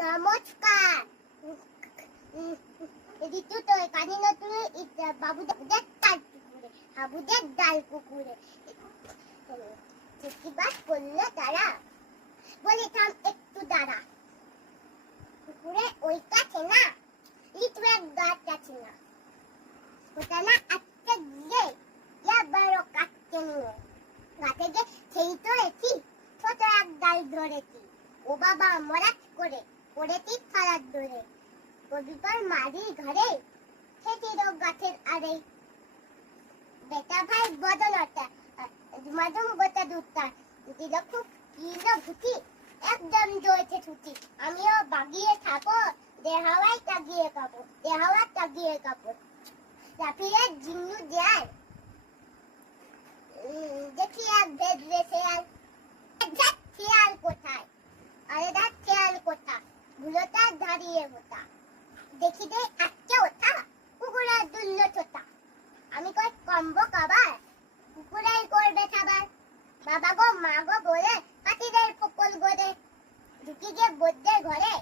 নমস্কার ঋতু তো কানি নতুন বাবুদের ডাল হাবুদের ডাল করল তারা একটু দাঁড়া ওই কাছে না এক গাছ আছে না ওটা না আজকে গিয়ে কাটতে নিয়ে গাছে গিয়ে সেই ধরেছি ছোট এক ডাল ধরেছি ও বাবা মরাত করে ধরে রবিবার মারির ঘরে খেয়েছিল গাছের আরে বেটা ভাই গোটা দিল খুব কিল ভুতি, একদম জয়েছে ছুটি। আমিও বাগিয়ে থাকো দেহাওয়াই তাগিয়ে খাব দেহাওয়া তাগিয়ে খাব রাফিয়ে জিন্নু যায়। দেখি এক বেদরে শেয়াল দেখ শেয়াল কোথায় আরে দেখ শেয়াল কোথায় ভুলোটা দাঁড়িয়ে হোতা দেখি দে আজকে ওঠা, কুকুরের দুল্ল ছোটা। আমি কই, কম্বো কাবার? কুকুরাই করবে খাবার। বাবা গো, মা গো বলে, পাখিদের পুকুল গড়ে ঢুকি গিয়ে বদ্যের ঘরে।